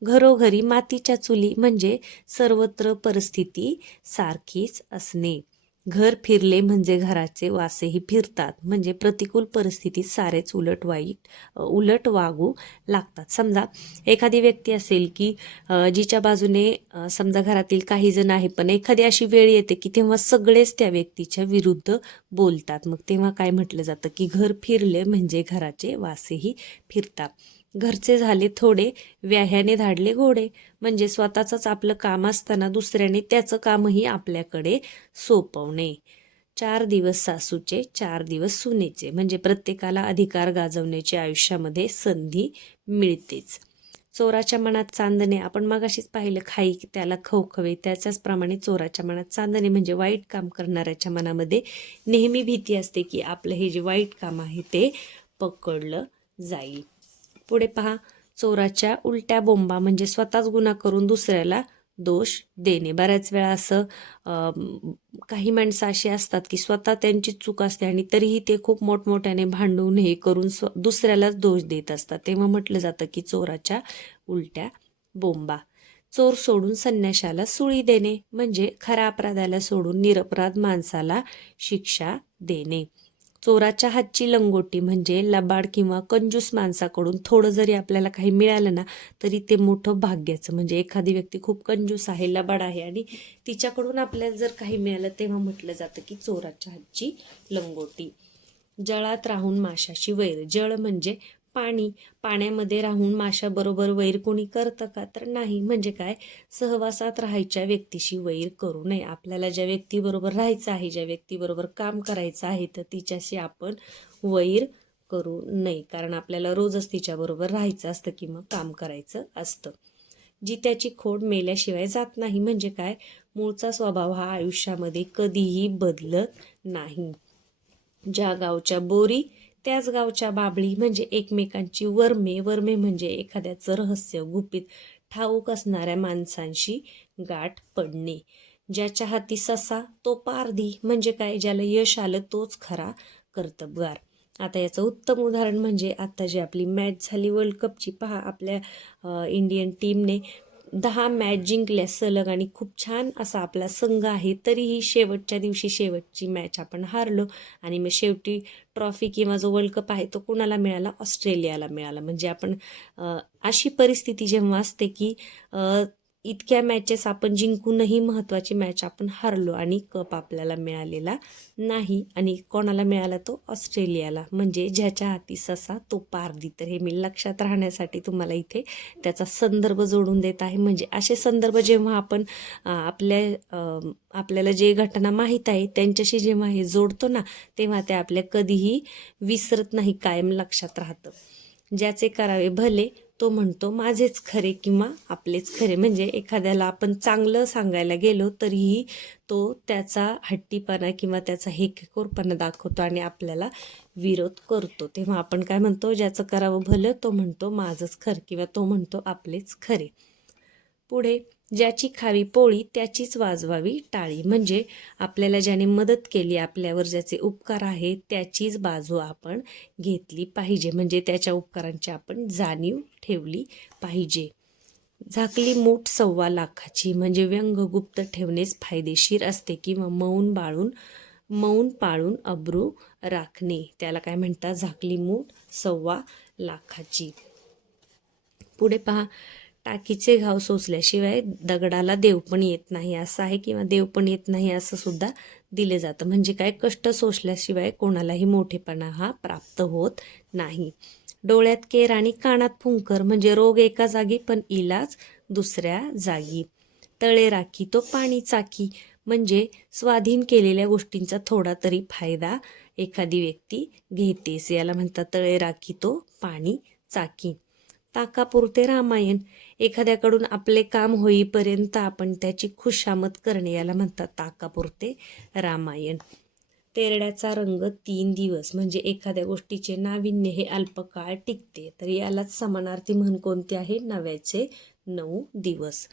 घरोघरी मातीच्या चुली म्हणजे सर्वत्र परिस्थिती सारखीच असणे. घर फिरले म्हणजे घराचे वासेही फिरतात म्हणजे प्रतिकूल परिस्थितीत सारेच उलट वागू लागतात. समजा एखादी व्यक्ती असेल की जिच्या बाजूने समजा घरातील काही जण आहे, पण एखादी अशी वेळ येते की तेव्हा सगळेच त्या व्यक्तीच्या विरुद्ध बोलतात. मग तेव्हा काय म्हटलं जातं की घर फिरले म्हणजे घराचे वासेही फिरतात. घरचे झाले थोडे व्याह्याने धाडले घोडे म्हणजे स्वतःच आपलं काम असताना दुसऱ्याने त्याचं कामही आपल्याकडे सोपवणे. 4 दिवस सासूचे 4 दिवस सुनेचे म्हणजे प्रत्येकाला अधिकार गाजवण्याची आयुष्यामध्ये संधी मिळतेच. चोराच्या मनात चांदणे, आपण मगाशीच पाहिलं खाई त्याला खवखवे, त्याच्याचप्रमाणे चोराच्या मनात चांदणे म्हणजे वाईट काम करणाऱ्याच्या मनामध्ये नेहमी भीती असते की आपलं हे जे वाईट काम आहे ते पकडलं जाईल. पुढे पहा, चोराच्या उलट्या बोंबा म्हणजे स्वतःच गुन्हा करून दुसऱ्याला दोष देणे. बऱ्याच वेळा असं काही माणसं अशी असतात की स्वतः त्यांची चूक असते आणि तरीही ते खूप मोठमोठ्याने भांडून हे करून दुसऱ्यालाच दोष देत असतात. तेव्हा म्हटलं जातं की चोराच्या उलट्या बोंबा. चोर सोडून संन्याशाला सुळी देणे म्हणजे खऱ्या अपराधाला सोडून निरपराध माणसाला शिक्षा देणे. चोराच्या हातची लंगोटी म्हणजे लबाड किंवा कंजूस माणसाकडून थोडं जरी आपल्याला काही मिळालं ना तरी ते मोठं भाग्याचं. म्हणजे एखादी व्यक्ती खूप कंजूस आहे, लबाड आहे आणि तिच्याकडून आपल्याला जर काही मिळालं तेव्हा म्हटलं जातं की चोराच्या हातची लंगोटी. जळात राहून माशाशी वैर. जळ म्हणजे पाणी, पाण्यामध्ये राहून माशाबरोबर वैर कोणी करतं का? तर नाही. म्हणजे काय, सहवासात राहायच्या व्यक्तीशी वैर करू नये. आपल्याला ज्या व्यक्तीबरोबर राहायचं आहे, ज्या व्यक्तीबरोबर काम करायचं आहे तर तिच्याशी आपण वैर करू नये, कारण आपल्याला रोजच तिच्याबरोबर राहायचं असतं किंवा काम करायचं असतं. जी त्याची खोड मेल्याशिवाय जात नाही. म्हणजे काय, मूळचा स्वभाव हा आयुष्यामध्ये कधीही बदलत नाही. ज्या गावच्या बोरी त्याच गावच्या बाबळी म्हणजे एकमेकांची वर्मे. वर्मे म्हणजे एखाद्याचं रहस्य गुपित ठाऊक असणाऱ्या माणसांशी गाठ पडणे. ज्याच्या हाती ससा तो पारधी म्हणजे काय, ज्याला यश आलं तोच खरा कर्तबगार. आता याचं उत्तम उदाहरण म्हणजे आता जी आपली मॅच झाली वर्ल्ड कपची, पहा आपल्या इंडियन टीमने 10 मॅच जिंकल्या सलग आणि खूप छान असा आपला संघ आहे. तरीही शेवटच्या दिवशी शेवटची मॅच आपण हारलो आणि मग शेवटी ट्रॉफी किंवा जो वर्ल्ड कप आहे तो कुणाला मिळाला? ऑस्ट्रेलियाला मिळाला. म्हणजे आपण अशी परिस्थिती जेव्हा असते की इतक्या मॅचेस आपण जिंकूनही महत्त्वाची मॅच आपण हारलो आणि कप आपल्याला मिळालेला नाही. आणि कोणाला मिळाला? तो ऑस्ट्रेलियाला. म्हणजे ज्याच्या हाती ससा तो पारधी. तर हे मी लक्षात राहण्यासाठी तुम्हाला इथे त्याचा संदर्भ जोडून देत आहे. म्हणजे असे संदर्भ जेव्हा आपण आपल्याला जे घटना माहीत आहे त्यांच्याशी जेव्हा हे जोडतो ना तेव्हा ते आपल्या कधीही विसरत नाही, कायम लक्षात राहतं. ज्याचे करावे भले तो म्हणतो माझेच खरे किंवा आपलेच खरे. म्हणजे एखाद्याला आपण चांगलं सांगायला गेलो तरीही तो त्याचा हट्टीपणा किंवा त्याचा हेकेखोरपणा दाखवतो आणि आपल्याला विरोध करतो. तेव्हा आपण काय म्हणतो, ज्याचं करावं भलं तो म्हणतो माझंच खरं किंवा तो म्हणतो आपलेच खरे. पुढे, ज्याची खावी पोळी त्याचीच वाजवावी टाळी. म्हणजे आपल्याला ज्याने मदत केली, आपल्यावर ज्याचे उपकार आहेत त्याचीच बाजू आपण घेतली पाहिजे. म्हणजे त्याच्या उपकारांची आपण जाणीव ठेवली पाहिजे. झाकली मूठ 1.25 लाखाची म्हणजे व्यंग गुप्त ठेवणेच फायदेशीर असते किंवा मौन पाळून अब्रू राखणे. त्याला काय म्हणतात? झाकली मूठ 1.25 लाखाची. पुढे पहा, टाकीचे घाव सोसल्याशिवाय दगडाला देव पण येत नाही असं आहे किंवा देव पण येत नाही असं सुद्धा दिले जातं. म्हणजे काय, कष्ट सोसल्याशिवाय कोणालाही मोठेपणा हा प्राप्त होत नाही. डोळ्यात केर आणि कानात फुंकर म्हणजे रोग एका जागी पण इलाज दुसऱ्या जागी. तळे राखी तो पाणी चाकी म्हणजे स्वाधीन केलेल्या गोष्टींचा थोडा तरी फायदा एखादी व्यक्ती घेतेस. याला म्हणतात तळे राखी तो पाणी चाकी. ताकापुरते रामायण एखाद्याकडून आपले काम होईपर्यंत आपण त्याची खुशामत करणे याला म्हणतात ताकापुरते रामायण. तेरड्याचा रंग 3 दिवस म्हणजे एखाद्या गोष्टीचे नाविन्य हे अल्पकाळ टिकते. तर यालाच समानार्थी म्हण कोणती आहे? नव्याचे 9 दिवस.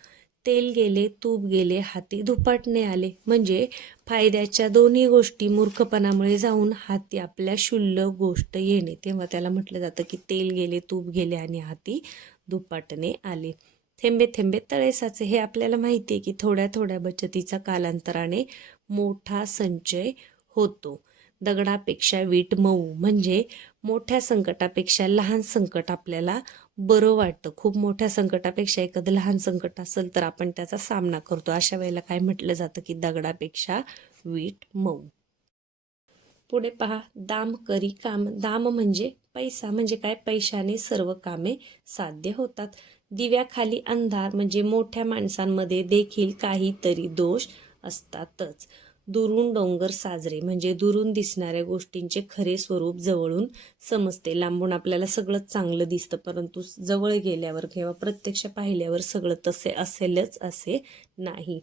तेल गेले तूप गेले हाती धुपाटणे आले म्हणजे फायद्याच्या दोन्ही गोष्टी मूर्खपणामुळे जाऊन हाती आपल्या क्षुल्लक गोष्ट येणे. तेव्हा त्याला म्हटलं जातं की तेल गेले तूप गेले आणि हाती धुपाटणे आले. थेंबे थेंबे तळे साचे हे आपल्याला माहिती आहे की थोड्या थोड्या बचतीचा कालांतराने मोठा संचय होतो. दगडापेक्षा वीट मऊ म्हणजे मोठ्या संकटापेक्षा लहान संकट आपल्याला बरं वाटतं. खूप मोठ्या संकटापेक्षा एखादं लहान संकट असेल तर आपण त्याचा सामना करतो. अशा वेळेला काय म्हटलं जातं की दगडापेक्षा वीट मऊ. पुढे पहा, दाम करी काम. दाम म्हणजे पैसा. म्हणजे काय, पैशाने सर्व कामे साध्य होतात. दिव्याखाली अंधार म्हणजे मोठ्या माणसांमध्ये देखील काहीतरी दोष असतातच. दुरून डोंगर साजरे म्हणजे दुरून दिसणाऱ्या गोष्टींचे खरे स्वरूप जवळून समजते. लांबून आपल्याला सगळं चांगलं दिसतं, परंतु जवळ गेल्यावर किंवा प्रत्यक्ष पाहिल्यावर सगळं तसे असेलच असे नाही.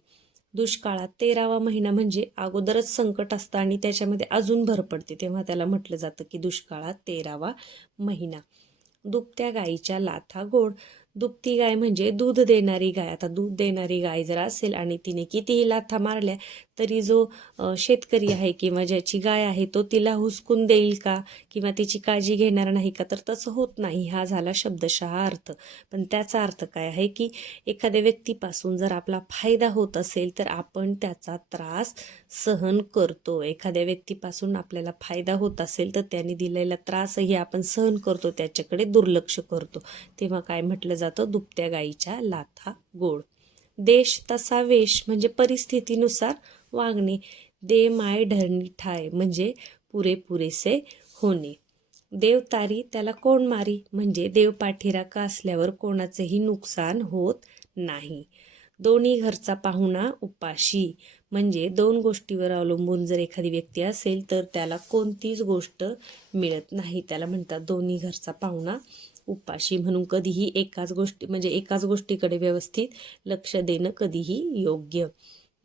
दुष्काळात 13वा महिना म्हणजे अगोदरच संकट असतं आणि त्याच्यामध्ये अजून भर पडते, तेव्हा त्याला म्हटलं जातं की दुष्काळात 13वा महिना. दुभत्या गाईच्या लाथा गोड. दुभती गाय म्हणजे दूध देणारी गाय. आता दूध देणारी गाय जर असेल आणि तिने कितीही लाथा मारल्या तरी जो शेतकरी आहे किंवा ज्याची गाय आहे तो तिला हुसकून देईल का किंवा तिची काळजी घेणार नाही का, तर तसं होत नाही. हा झाला शब्दशः अर्थ. पण त्याचा अर्थ काय आहे की एखाद्या व्यक्तीपासून जर आपला फायदा होत असेल तर आपण त्याचा त्रास सहन करतो. एखाद्या व्यक्तीपासून आपल्याला फायदा होत असेल तर त्याने दिलेला त्रासही आपण सहन करतो, त्याच्याकडे दुर्लक्ष करतो. तेव्हा काय म्हटलं जातं, दुभत्या गाईच्या लाथा गोड. देश तसा वेश म्हणजे परिस्थितीनुसार वागणे. दे माय ढरणी ठाय म्हणजे पुरेसे होणे. देव तारी त्याला कोण मारी म्हणजे देव पाठीराखा असल्यावर कोणाचेही नुकसान होत नाही. दोन्ही घरचा पाहुणा उपाशी म्हणजे दोन गोष्टीवर अवलंबून जर एखादी व्यक्ती असेल तर त्याला कोणतीच गोष्ट मिळत नाही. त्याला म्हणतात दोन्ही घरचा पाहुणा उपाशी. म्हणून कधीही एकाच गोष्टीकडे व्यवस्थित लक्ष देणं कधीही योग्य.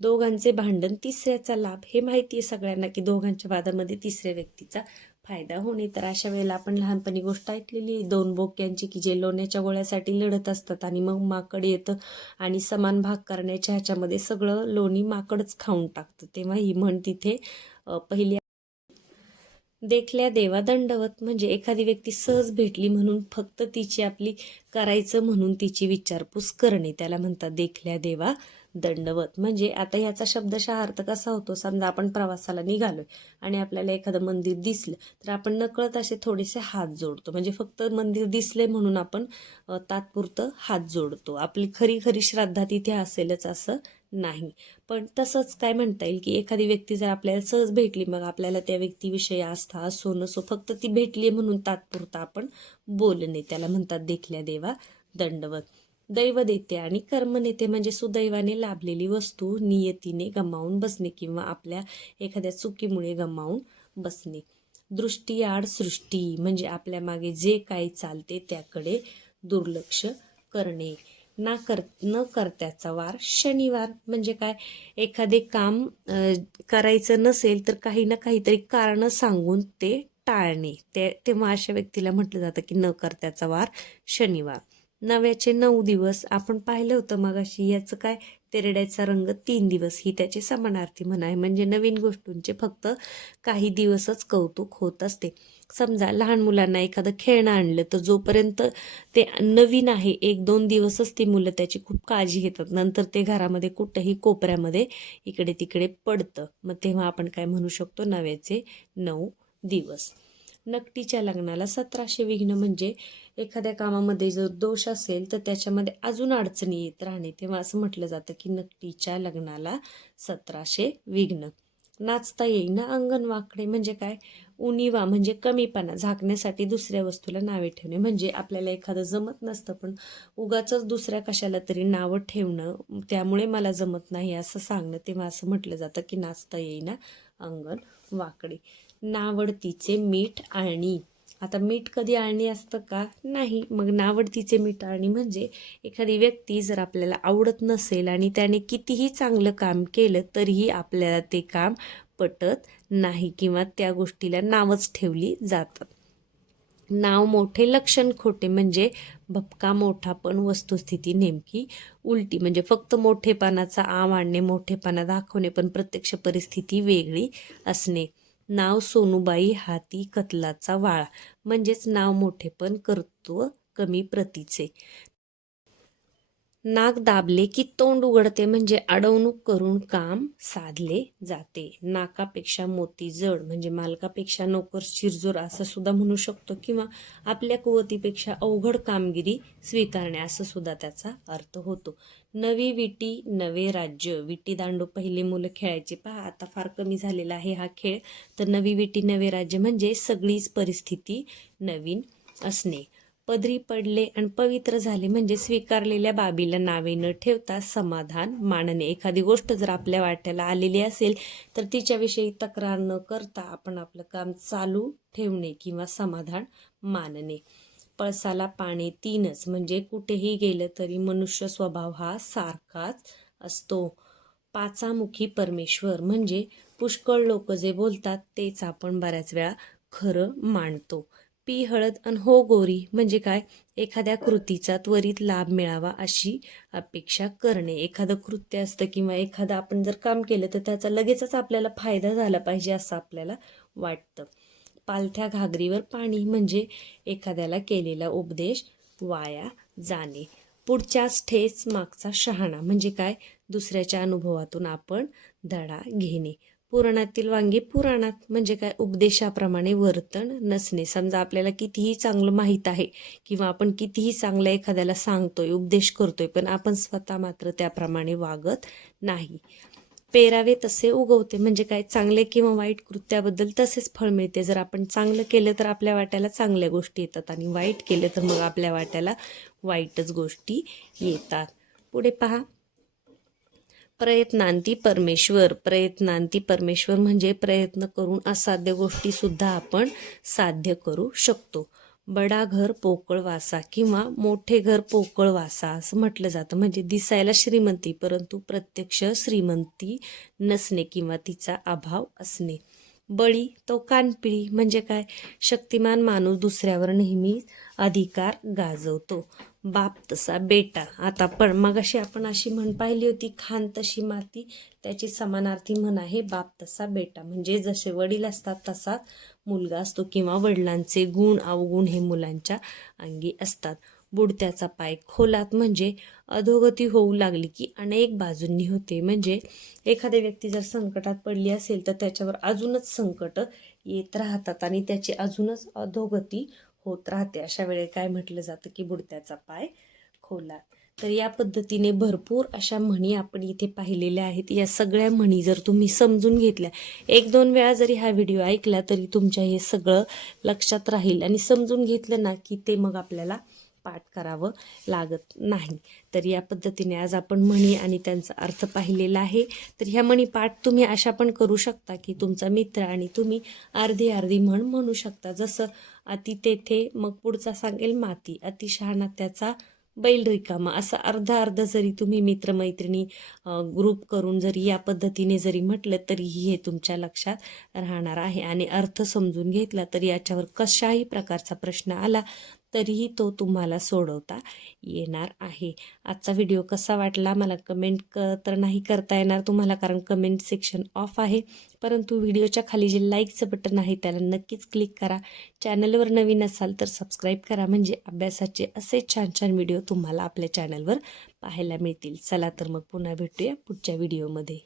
दोघांचे भांडण तिसऱ्याचा लाभ. हे माहिती आहे सगळ्यांना की दोघांच्या वादामध्ये तिसऱ्या व्यक्तीचा फायदा होणे. तर अशा वेळेला आपण लहानपणी गोष्ट ऐकलेली आहे दोन बोक्यांची की जे लोण्याच्या गोळ्यासाठी लढत असतात आणि मग माकड येतं आणि समान भाग करण्याच्या ह्याच्यामध्ये सगळं लोणी माकडच खाऊन टाकतं. तेव्हा ही म्हण तिथे पहिली. देखल्या देवा दंडवत म्हणजे एखादी व्यक्ती सहज भेटली म्हणून फक्त तिची आपली करायचं म्हणून तिची विचारपूस करणे, त्याला म्हणतात देखल्या देवा दंडवत. म्हणजे आता ह्याचा शब्दशः अर्थ कसा होतो, समजा आपण प्रवासाला निघालोय आणि आपल्याला एखादं मंदिर दिसलं तर आपण नकळत असे थोडेसे हात जोडतो. म्हणजे फक्त मंदिर दिसले म्हणून आपण तात्पुरतं हात जोडतो. आपली खरी श्रद्धा तिथे असेलच असं नाही. पण तसंच काय म्हणता येईल की एखादी व्यक्ती जर आपल्याला सहज भेटली, मग आपल्याला त्या व्यक्तीविषयी आस्था असो नसो, फक्त ती भेटली म्हणून तात्पुरता आपण बोलणे, त्याला म्हणतात देखल्या देवा दंडवत. दैव देते आणि कर्म नेते म्हणजे सुदैवाने लाभलेली वस्तू नियतीने गमावून बसणे किंवा आपल्या एखाद्या चुकीमुळे गमावून बसणे. दृष्टी आड सृष्टी म्हणजे आपल्या मागे जे काही चालते त्याकडे दुर्लक्ष करणे. न करत्याचा वार शनिवार म्हणजे काय, एखादे काम करायचं नसेल तर काही ना काहीतरी कारण सांगून ते टाळणे. तेव्हा अशा व्यक्तीला म्हटलं जातं की न करत्याचा वार शनिवार. नव्याचे 9 दिवस आपण पाहिलं होतं मगाशी. याचं काय, तेरड्याचा रंग 3 दिवस ही त्याची समानार्थी म्हण आहे. म्हणजे नवीन गोष्टींचे फक्त काही दिवसच कौतुक होत असते. समजा लहान मुलांना एखादं खेळणं आणलं तर जोपर्यंत ते नवीन आहे 1-2 दिवसच ती मुलं त्याची खूप काळजी घेतात. नंतर ते घरामध्ये कुठंही कोपऱ्यामध्ये इकडे तिकडे पडतं. मग तेव्हा आपण काय म्हणू शकतो, नव्याचे 9 दिवस. नकटीच्या लग्नाला 1700 विघ्न म्हणजे एखाद्या कामामध्ये जर दोष असेल तर त्याच्यामध्ये अजून अडचणी येत राहणे. तेव्हा असं म्हटलं जातं की नकटीच्या लग्नाला 1700 विघ्न. नाचता येईना अंगण वाकडे म्हणजे काय, उणिवा म्हणजे कमीपणा झाकण्यासाठी दुसऱ्या वस्तूला नावे ठेवणे. म्हणजे आपल्याला एखादं जमत नसतं पण उगाचच दुसऱ्या कशाला तरी नावं ठेवणं, त्यामुळे मला जमत नाही असं सांगणं. तेव्हा असं म्हटलं जातं की नाचता येईना अंगण वाकडे. नावडतीचे मीठ आळणी. आता मीठ कधी आळणी असतं का, नाही. मग नावडतीचे मीठ आळणी म्हणजे एखादी व्यक्ती जर आपल्याला आवडत नसेल आणि त्याने कितीही चांगलं काम केलं तरीही आपल्याला ते काम पटत नाही किंवा त्या गोष्टीला नावच ठेवली जातात. नाव मोठे लक्षण खोटे म्हणजे भपका मोठा पण वस्तुस्थिती नेमकी उलटी. म्हणजे फक्त मोठेपणाचा आव आणणे, मोठेपणा दाखवणे पण प्रत्यक्ष परिस्थिती वेगळी असणे. नाव सोनूबाई हाती कतलाचा वाळा म्हणजेच नाव मोठे पण कर्तृत्व कमी प्रतीचे. नाक दाबले की तोंड उघडते म्हणजे अडवणूक करून काम साधले जाते. नाकापेक्षा मोती जड म्हणजे मालकापेक्षा नोकर शिरजोर असं सुद्धा म्हणू शकतो किंवा आपल्या कुवतीपेक्षा अवघड कामगिरी स्वीकारणे असं सुद्धा त्याचा अर्थ होतो. नवी विटी नवे राज्य. विटी दांडू पहिले मुलं खेळायचे, पहा आता फार कमी झालेला आहे हा खेळ. तर नवी विटी नवे राज्य म्हणजे सगळीच परिस्थिती नवीन असणे. पदरी पडले आणि पवित्र झाले म्हणजे स्वीकारलेल्या बाबीला नावे न ठेवता समाधान मानणे. एखादी गोष्ट जर आपल्या वाट्याला आलेली असेल तर तिच्याविषयी तक्रार न करता आपण आपलं काम चालू ठेवणे किंवा समाधान मानणे. पळसाला पाने तीनच म्हणजे कुठेही गेलं तरी मनुष्य स्वभाव हा सारखाच असतो. पाचामुखी परमेश्वर म्हणजे पुष्कळ लोक जे बोलतात तेच आपण बऱ्याच वेळा खरं मानतो. पी हळद अन हो गोरी म्हणजे काय, एखाद्या कृतीचा त्वरित लाभ मिळावा अशी अपेक्षा करणे. एखादं कृत्य असतं किंवा एखादं आपण जर काम केलं तर त्याचा लगेचच आपल्याला फायदा झाला पाहिजे असं आपल्याला वाटतं. पालथ्या घागरीवर पाणी म्हणजे एखाद्याला केलेला उपदेश वाया जाणे. पुढच्याच ठेच मागचा शहाणा म्हणजे काय, दुसऱ्याच्या अनुभवातून आपण धडा घेणे. पुराणातील वांगी पुराणात म्हणजे काय, उपदेशाप्रमाणे वर्तन नसणे. समजा आपल्याला कितीही चांगलं माहीत आहे किंवा आपण कितीही चांगलं एखाद्याला सांगतोय, उपदेश करतोय, पण आपण स्वतः मात्र त्याप्रमाणे वागत नाही. पेरावे तसे उगवते म्हणजे काय, चांगले किंवा वाईट कृत्याबद्दल तसेच फळ मिळते. जर आपण चांगलं केलं तर आपल्या वाट्याला चांगल्या गोष्टी येतात आणि वाईट केलं तर मग आपल्या वाट्याला वाईटच गोष्टी येतात. पुढे पहा, प्रयत्नांती परमेश्वर. प्रयत्नांती परमेश्वर म्हणजे प्रयत्न करून असाध्य गोष्टी सुद्धा आपण साध्य करू शकतो. बडा घर पोकळ वासा किंवा मोठे घर पोकळ वासा असं म्हटलं जातं. म्हणजे दिसायला श्रीमंती परंतु प्रत्यक्ष श्रीमंती नसणे किंवा तिचा अभाव असणे. बळी तो कानपिळी म्हणजे काय, शक्तिमान माणूस दुसऱ्यावर नेहमी अधिकार गाजवतो. बाप तसा बेटा. आता पण मगाशी आपण अशी म्हण पाहिली होती, खान तशी माती, त्याची समानार्थी म्हण आहे बाप तसा बेटा. म्हणजे जसे वडील असतात तसा मुलगा असतो किंवा वडिलांचे गुण अवगुण हे मुलांच्या अंगी असतात. बुडत्याचा पाय खोलात म्हणजे अधोगती होऊ लागली की अनेक बाजूंनी होते. म्हणजे एखादी व्यक्ती जर संकटात पडली असेल तर त्याच्यावर अजूनच संकट येत राहतात आणि त्याची अजूनच अधोगती होत राहते. अशा वेळी काय म्हटलं जातं की बुडत्याचा पाय खोलात. तर या पद्धतीने भरपूर अशा म्हणी आपण इथे पाहिलेल्या आहेत. या सगळ्या म्हणी जर तुम्ही समजून घेतल्या, एक दोन वेळा जरी हा व्हिडिओ ऐकला तरी तुमच्या हे सगळं लक्षात राहील आणि समजून घेतलं ना की ते मग आपल्याला पाठ करावं लागत नाही. तर या पद्धतीने आज आपण म्हणी आणि त्यांचा अर्थ पाहिलेला आहे. तर ह्या म्हणी पाठ तुम्ही अशा पण करू शकता की तुमचा मित्र आणि तुम्ही अर्धी अर्धी म्हण म्हणू शकता. जसं अति तेथे, मग पुढचा सांगेल माती, अति शहाणा त्याचा बैल रिकामा, असं अर्धा अर्ध जरी तुम्ही मित्रमैत्रिणी ग्रुप करून जरी या पद्धतीने जरी म्हटलं तरीही हे तुमच्या लक्षात राहणार आहे. आणि अर्थ समजून घेतला तर याच्यावर कशाही प्रकारचा प्रश्न आला तरीही तो तुम्हाला सोडवता येणार आहे. आजचा व्हिडिओ कसा वाटला मला कमेंट तर नाही करता येणार तुम्हाला, कारण कमेंट सेक्शन ऑफ आहे. परंतु व्हिडिओच्या खाली जे लाईकचं बटन आहे त्याला नक्कीच क्लिक करा. चॅनलवर नवीन असाल तर सबस्क्राईब करा म्हणजे अभ्यासाचे असे छान छान व्हिडिओ तुम्हाला आपल्या चॅनलवर पाहायला मिळतील. चला तर मग पुन्हा भेटूया पुढच्या व्हिडिओमध्ये.